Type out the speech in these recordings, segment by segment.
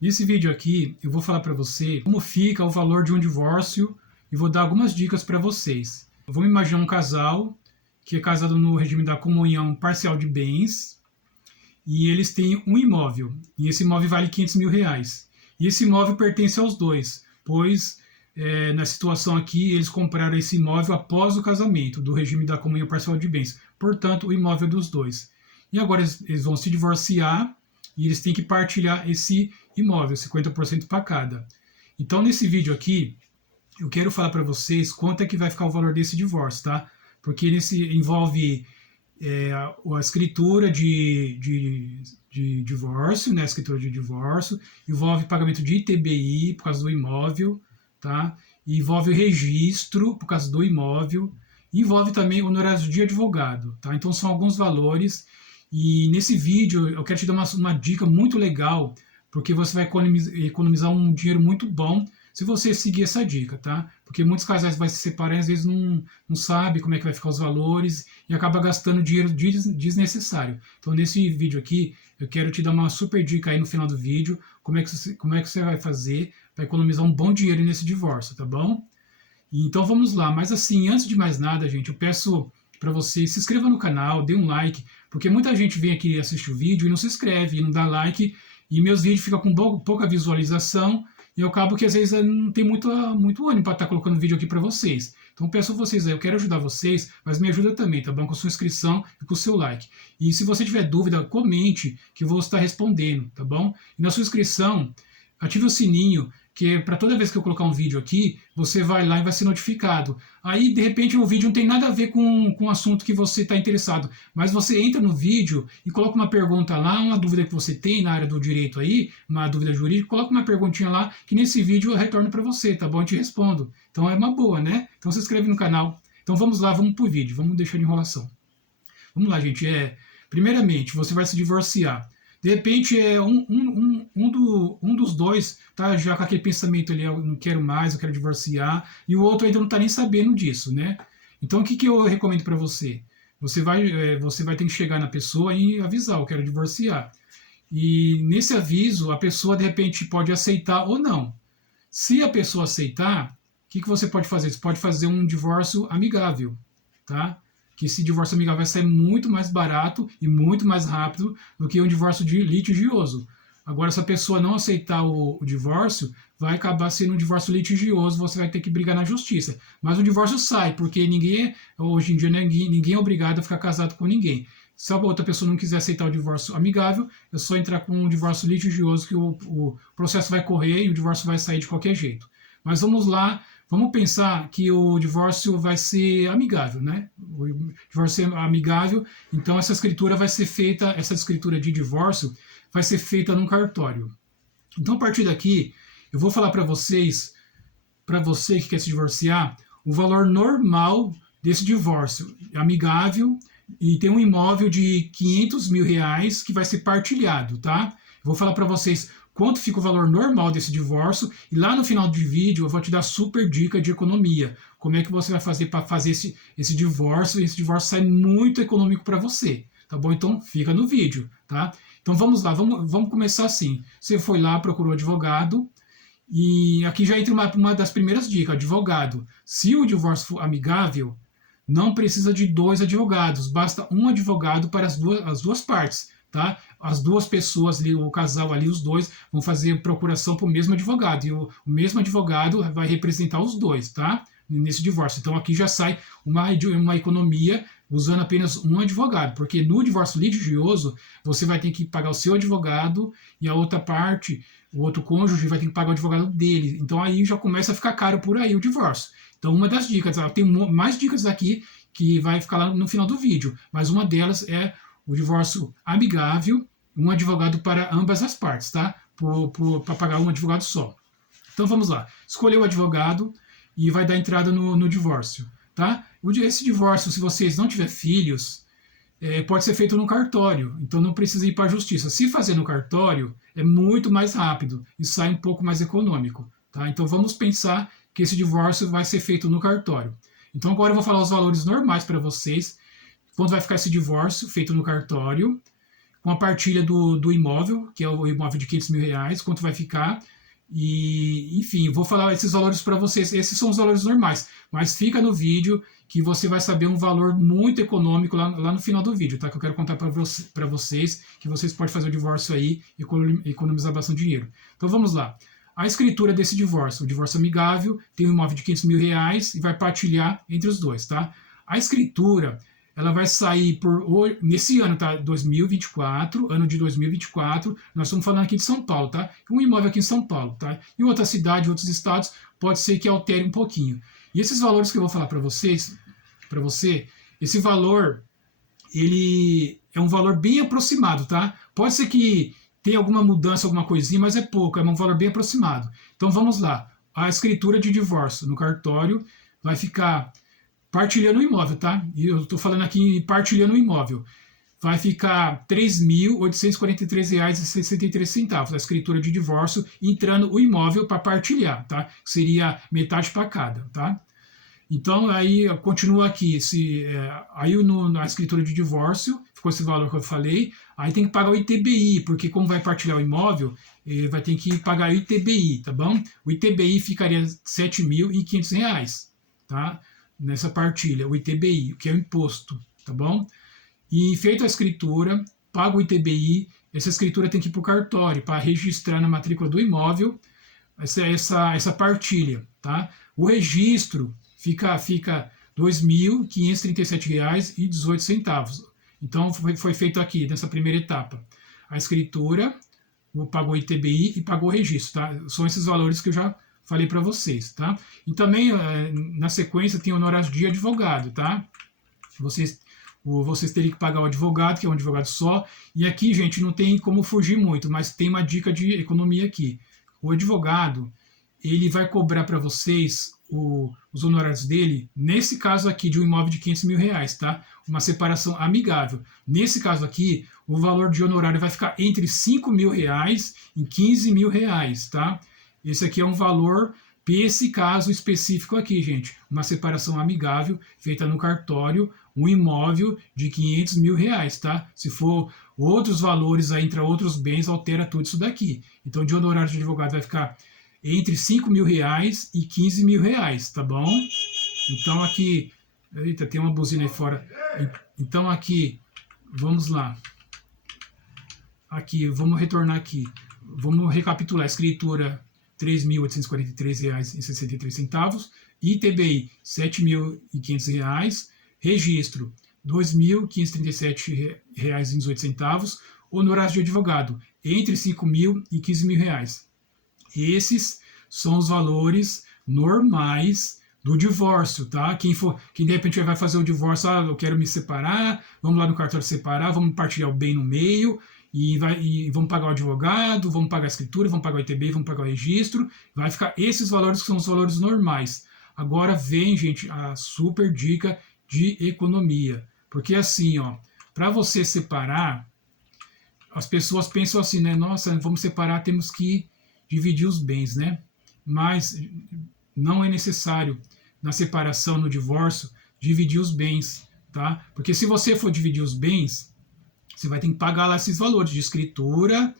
Nesse vídeo aqui, eu vou falar para você como fica o valor de um divórcio e vou dar algumas dicas para vocês. Vamos imaginar um casal que é casado no regime da comunhão parcial de bens e eles têm um imóvel e esse imóvel vale R$ 500.000 e esse imóvel pertence aos dois, pois na situação aqui eles compraram esse imóvel após o casamento do regime da comunhão parcial de bens, portanto o imóvel é dos dois. E agora eles vão se divorciar e eles têm que partilhar esse imóvel, 50% para cada. Então, nesse vídeo aqui, eu quero falar para vocês quanto é que vai ficar o valor desse divórcio, tá? Porque nesse envolve a escritura de divórcio, né? A escritura de divórcio, envolve pagamento de ITBI por causa do imóvel, tá? Envolve o registro por causa do imóvel, envolve também honorários de advogado, tá? Então são alguns valores e nesse vídeo eu quero te dar uma dica muito legal, porque você vai economizar um dinheiro muito bom se você seguir essa dica, tá? Porque muitos casais vão se separar e às vezes não sabe como é que vai ficar os valores e acaba gastando dinheiro desnecessário. Então nesse vídeo aqui eu quero te dar uma super dica aí no final do vídeo, como é que você vai fazer para economizar um bom dinheiro nesse divórcio, tá bom? Então vamos lá, mas assim, antes de mais nada, gente, eu peço para você se inscreva no canal, dê um like, porque muita gente vem aqui assistir o vídeo e não se inscreve, e não dá like, e meus vídeos ficam com pouca visualização, e eu acabo que às vezes não tem muito ânimo para estar colocando vídeo aqui para vocês. Então peço a vocês aí, eu quero ajudar vocês, mas me ajuda também, tá bom? Com a sua inscrição e com o seu like. E se você tiver dúvida, comente, que eu vou estar respondendo, tá bom? E na sua inscrição, ative o sininho, que para toda vez que eu colocar um vídeo aqui, você vai lá e vai ser notificado. Aí, de repente, o vídeo não tem nada a ver com o assunto que você está interessado, mas você entra no vídeo e coloca uma pergunta lá, uma dúvida que você tem na área do direito aí, uma dúvida jurídica, coloca uma perguntinha lá, que nesse vídeo eu retorno para você, tá bom? Eu te respondo. Então é uma boa, né? Então se inscreve no canal. Então vamos lá, vamos pro vídeo, vamos deixar de enrolação. Vamos lá, gente. Primeiramente, você vai se divorciar. De repente, um dos dois tá já com aquele pensamento ali, eu não quero mais, eu quero divorciar, e o outro ainda não está nem sabendo disso, né? Então, o que eu recomendo para você? Você vai ter que chegar na pessoa e avisar, eu quero divorciar. E nesse aviso, a pessoa, de repente, pode aceitar ou não. Se a pessoa aceitar, o que você pode fazer? Você pode fazer um divórcio amigável, tá? Que esse divórcio amigável vai sair muito mais barato e muito mais rápido do que um divórcio litigioso. Agora, se a pessoa não aceitar o divórcio, vai acabar sendo um divórcio litigioso, você vai ter que brigar na justiça. Mas o divórcio sai, porque hoje em dia, ninguém é obrigado a ficar casado com ninguém. Se a outra pessoa não quiser aceitar o divórcio amigável, é só entrar com um divórcio litigioso que o processo vai correr e o divórcio vai sair de qualquer jeito. Mas vamos lá, vamos pensar que o divórcio vai ser amigável, né? O divórcio é amigável, então essa escritura vai ser feita, essa escritura de divórcio vai ser feita num cartório. Então, a partir daqui, eu vou falar para você que quer se divorciar, o valor normal desse divórcio amigável e tem um imóvel de R$ 500.000 que vai ser partilhado, tá? Eu vou falar para vocês quanto fica o valor normal desse divórcio e lá no final do vídeo eu vou te dar super dica de economia. Como é que você vai fazer para fazer esse divórcio? Esse divórcio sai muito econômico para você, tá bom? Então fica no vídeo, tá? Então vamos lá, vamos começar assim. Você foi lá, procurou advogado e aqui já entra uma das primeiras dicas, advogado. Se o divórcio for amigável, não precisa de dois advogados, basta um advogado para as duas partes, tá? As duas pessoas ali, o casal ali, os dois, vão fazer procuração para o mesmo advogado, e o mesmo advogado vai representar os dois, tá? Nesse divórcio. Então aqui já sai uma economia usando apenas um advogado, porque no divórcio litigioso você vai ter que pagar o seu advogado e a outra parte, o outro cônjuge vai ter que pagar o advogado dele. Então aí já começa a ficar caro por aí o divórcio. Então uma das dicas, tem mais dicas aqui que vai ficar lá no final do vídeo, mas uma delas é o divórcio amigável, um advogado para ambas as partes, tá? Para pagar um advogado só. Então vamos lá, escolher o advogado e vai dar entrada no divórcio, tá? Esse divórcio, se vocês não tiverem filhos, pode ser feito no cartório, então não precisa ir para a justiça. Se fazer no cartório, é muito mais rápido e sai um pouco mais econômico, tá? Então vamos pensar que esse divórcio vai ser feito no cartório. Então agora eu vou falar os valores normais para vocês, quanto vai ficar esse divórcio feito no cartório, com a partilha do imóvel, que é o imóvel de R$ 500.000, quanto vai ficar. E, enfim, vou falar esses valores para vocês. Esses são os valores normais, mas fica no vídeo que você vai saber um valor muito econômico lá no final do vídeo, tá? Que eu quero contar para vocês, que vocês podem fazer o divórcio aí e economizar bastante dinheiro. Então vamos lá. A escritura desse divórcio, o divórcio amigável, tem um imóvel de R$ 500.000 e vai partilhar entre os dois, tá? A escritura, ela vai sair nesse ano, tá? 2024, ano de 2024, nós estamos falando aqui de São Paulo, tá? Um imóvel aqui em São Paulo, tá? Em outra cidade, em outros estados, pode ser que altere um pouquinho. E esses valores que eu vou falar para você, esse valor, ele é um valor bem aproximado, tá? Pode ser que tenha alguma mudança, alguma coisinha, mas é pouco, é um valor bem aproximado. Então vamos lá. A escritura de divórcio no cartório vai ficar partilhando o imóvel, tá? E eu estou falando aqui partilhando o imóvel. Vai ficar R$ 3.843,63 a escritura de divórcio, entrando o imóvel para partilhar, tá? Seria metade para cada, tá? Então, aí continua aqui, aí na escritura de divórcio, ficou esse valor que eu falei, aí tem que pagar o ITBI, porque como vai partilhar o imóvel, vai ter que pagar o ITBI, tá bom? O ITBI ficaria R$ 7.500, tá? Nessa partilha, o ITBI, que é o imposto, tá bom? E feita a escritura, paga o ITBI, essa escritura tem que ir para o cartório para registrar na matrícula do imóvel essa partilha, tá? O registro fica R$ 2.537,18. Então foi feito aqui, nessa primeira etapa. A escritura, pagou o ITBI e pagou o registro, tá? São esses valores que eu já falei para vocês, tá? E também, na sequência, tem honorários de advogado, tá? Vocês teriam que pagar o advogado, que é um advogado só. E aqui, gente, não tem como fugir muito, mas tem uma dica de economia aqui. O advogado, ele vai cobrar para vocês os honorários dele, nesse caso aqui, de um imóvel de R$ 500.000, tá? Uma separação amigável. Nesse caso aqui, o valor de honorário vai ficar entre R$ 5.000 e R$ 15.000, tá? Esse aqui é um valor para esse caso específico aqui, gente. Uma separação amigável feita no cartório, um imóvel de R$ 500.000, tá? Se for outros valores aí, entre outros bens, altera tudo isso daqui. Então, de honorário de advogado vai ficar entre R$ 5.000 e R$ 15.000, tá bom? Então aqui, eita, tem uma buzina aí fora. Então aqui, vamos lá. Aqui, vamos retornar aqui. Vamos recapitular. Escritura, R$ 3.843,63. ITBI, R$ 7.500. Registro, R$ 2.537,18. Honorários de advogado, entre R$ 5.000 e R$ 15.000. Esses são os valores normais do divórcio, tá? Quem de repente vai fazer o divórcio, eu quero me separar, vamos lá no cartório separar, vamos partilhar o bem no meio, e vamos pagar o advogado, vamos pagar a escritura, vamos pagar o ITBI, vamos pagar o registro, vai ficar esses valores que são os valores normais. Agora vem, gente, a super dica de economia, porque assim, ó, para você separar, as pessoas pensam assim, né? Nossa, vamos separar, temos que dividir os bens, né? Mas não é necessário, na separação, no divórcio, dividir os bens, tá? Porque se você for dividir os bens, você vai ter que pagar lá esses valores de escritura,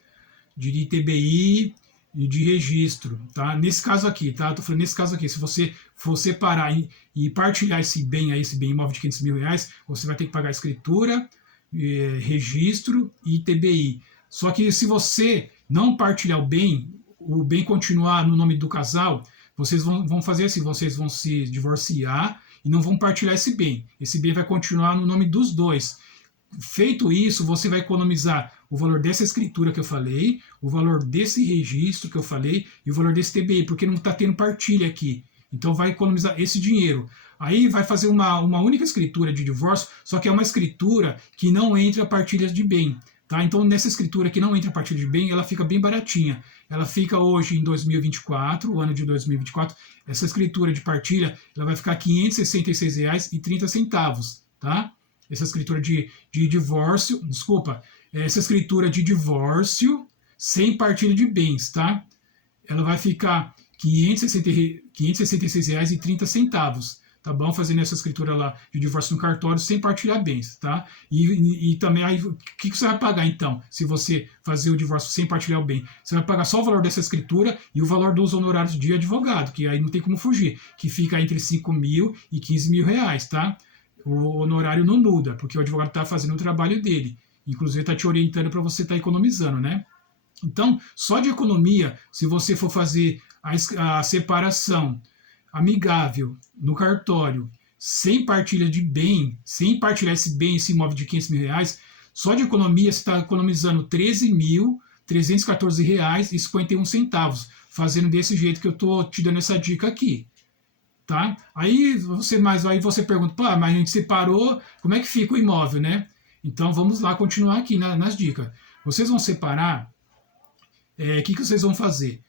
de ITBI e de registro, tá? Nesse caso aqui, tá? Tô falando nesse caso aqui, se você for separar e partilhar esse bem aí, esse bem imóvel de R$ 500.000, você vai ter que pagar escritura, registro e ITBI. Só que se você não partilhar o bem continuar no nome do casal, vocês vão fazer assim, vocês vão se divorciar e não vão partilhar esse bem. Esse bem vai continuar no nome dos dois. Feito isso, você vai economizar o valor dessa escritura que eu falei, o valor desse registro que eu falei e o valor desse TBI, porque não está tendo partilha aqui. Então vai economizar esse dinheiro. Aí vai fazer uma única escritura de divórcio, só que é uma escritura que não entra partilhas de bem. Tá? Então, nessa escritura que não entra a partilha de bem, ela fica bem baratinha. Ela fica hoje em 2024, o ano de 2024, essa escritura de partilha ela vai ficar R$ 566,30, tá? Essa escritura de divórcio, essa escritura de divórcio sem partilha de bens, tá? Ela vai ficar R$ 566,30, tá bom? Fazendo essa escritura lá de divórcio no cartório sem partilhar bens, tá? E também aí, o que você vai pagar então, se você fazer o divórcio sem partilhar o bem? Você vai pagar só o valor dessa escritura e o valor dos honorários de advogado, que aí não tem como fugir, que fica entre 5 mil e 15 mil reais, tá? O honorário não muda, porque o advogado está fazendo o trabalho dele. Inclusive está te orientando para você estar economizando, né? Então, só de economia, se você for fazer a separação amigável no cartório, sem partilha de bem, sem partilhar esse bem, esse imóvel de 500 mil reais, só de economia você está economizando R$13.314,51, fazendo desse jeito que eu estou te dando essa dica aqui. Tá? Aí você pergunta, pá, mas a gente separou, como é que fica o imóvel, né? Então vamos lá continuar aqui nas dicas. Vocês vão separar, que vocês vão fazer?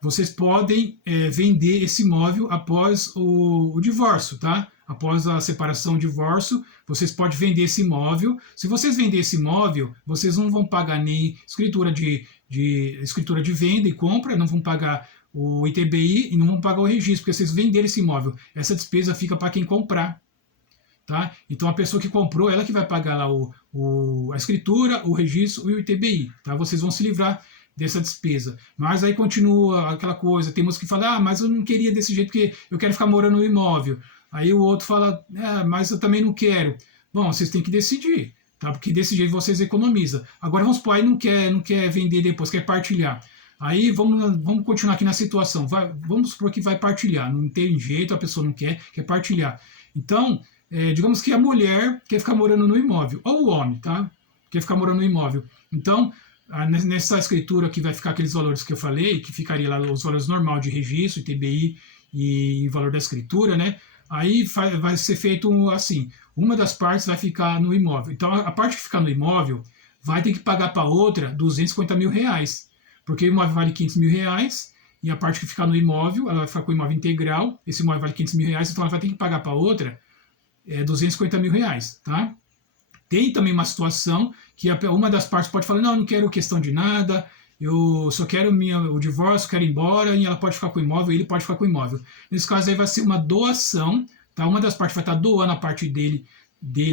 Vocês podem vender esse imóvel após o divórcio, tá? Após a separação, o divórcio, vocês podem vender esse imóvel. Se vocês venderem esse imóvel, vocês não vão pagar nem escritura de venda e compra, não vão pagar o ITBI e não vão pagar o registro, porque vocês venderam esse imóvel. Essa despesa fica para quem comprar. Tá? Então a pessoa que comprou, ela que vai pagar lá a escritura, o registro e o ITBI. Tá? Vocês vão se livrar dessa despesa. Mas aí continua aquela coisa, tem música que fala, mas eu não queria desse jeito porque eu quero ficar morando no imóvel. Aí o outro fala, mas eu também não quero. Bom, vocês têm que decidir, tá? Porque desse jeito vocês economizam. Agora vamos supor, aí não quer vender depois, quer partilhar. Aí vamos continuar aqui na situação. Vamos supor que vai partilhar. Não tem jeito, a pessoa não quer partilhar. Então, digamos que a mulher quer ficar morando no imóvel, ou o homem, tá? Quer ficar morando no imóvel. Então, nessa escritura que vai ficar aqueles valores que eu falei, que ficaria lá os valores normais de registro, ITBI e valor da escritura, né? Aí vai ser feito assim, uma das partes vai ficar no imóvel. Então, a parte que ficar no imóvel vai ter que pagar para outra R$250 mil. Porque o imóvel vale 500 mil reais, e a parte que ficar no imóvel, ela vai ficar com o imóvel integral, esse imóvel vale 500 mil reais, então ela vai ter que pagar para outra R$250 mil, tá? Tem também uma situação que uma das partes pode falar, não, eu não quero questão de nada, eu só quero o divórcio, quero ir embora, e ela pode ficar com o imóvel, ele pode ficar com o imóvel. Nesse caso aí vai ser uma doação, tá? Uma das partes vai estar doando a parte dele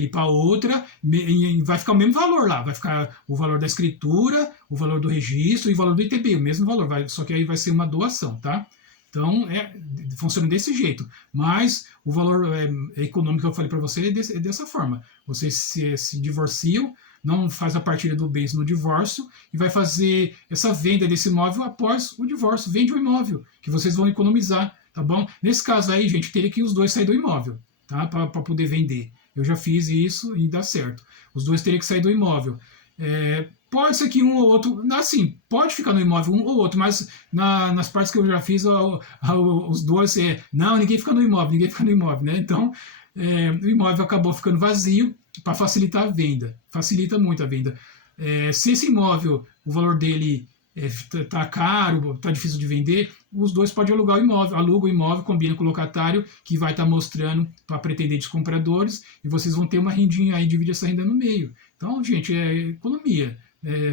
para outra, e vai ficar o mesmo valor lá, vai ficar o valor da escritura, o valor do registro e o valor do ITB, o mesmo valor, só que aí vai ser uma doação, tá? Então, funciona desse jeito. Mas o valor econômico que eu falei para você é dessa forma. Vocês se divorciam, não faz a partilha do bens no divórcio e vai fazer essa venda desse imóvel após o divórcio. Vende o imóvel, que vocês vão economizar, tá bom? Nesse caso aí, gente, teria que os dois sair do imóvel, tá? Para poder vender. Eu já fiz isso e dá certo. Os dois teriam que sair do imóvel. Pode ser que um ou outro, assim, pode ficar no imóvel um ou outro, mas nas partes que eu já fiz, os dois, não, ninguém fica no imóvel, né? Então, o imóvel acabou ficando vazio para facilitar a venda, facilita muito a venda. Se esse imóvel, o valor dele tá caro, tá difícil de vender, os dois podem alugar o imóvel, aluga o imóvel, combina com o locatário, que vai estar mostrando para pretendentes compradores, e vocês vão ter uma rendinha aí, divide essa renda no meio. Então, gente, economia,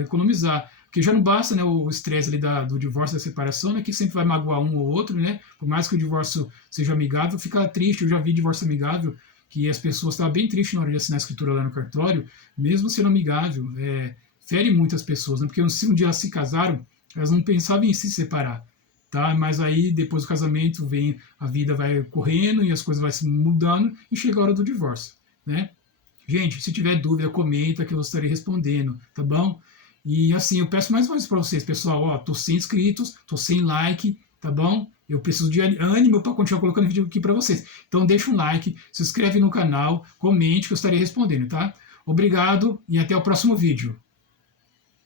economizar, porque já não basta, né, o estresse ali do divórcio, da separação, né, que sempre vai magoar um ou outro, né, por mais que o divórcio seja amigável, fica triste. Eu já vi divórcio amigável, que as pessoas estavam bem tristes na hora de assinar a escritura lá no cartório, mesmo sendo amigável, fere muitas pessoas, né, porque se um dia elas se casaram, elas não pensavam em se separar, tá? Mas aí depois do casamento a vida vai correndo e as coisas vão se mudando e chega a hora do divórcio, né? Gente, se tiver dúvida, comenta que eu estarei respondendo, tá bom? E assim, eu peço mais uma vez para vocês, pessoal, tô sem inscritos, tô sem like, tá bom? Eu preciso de ânimo para continuar colocando vídeo aqui para vocês. Então deixa um like, se inscreve no canal, comente que eu estarei respondendo, tá? Obrigado e até o próximo vídeo.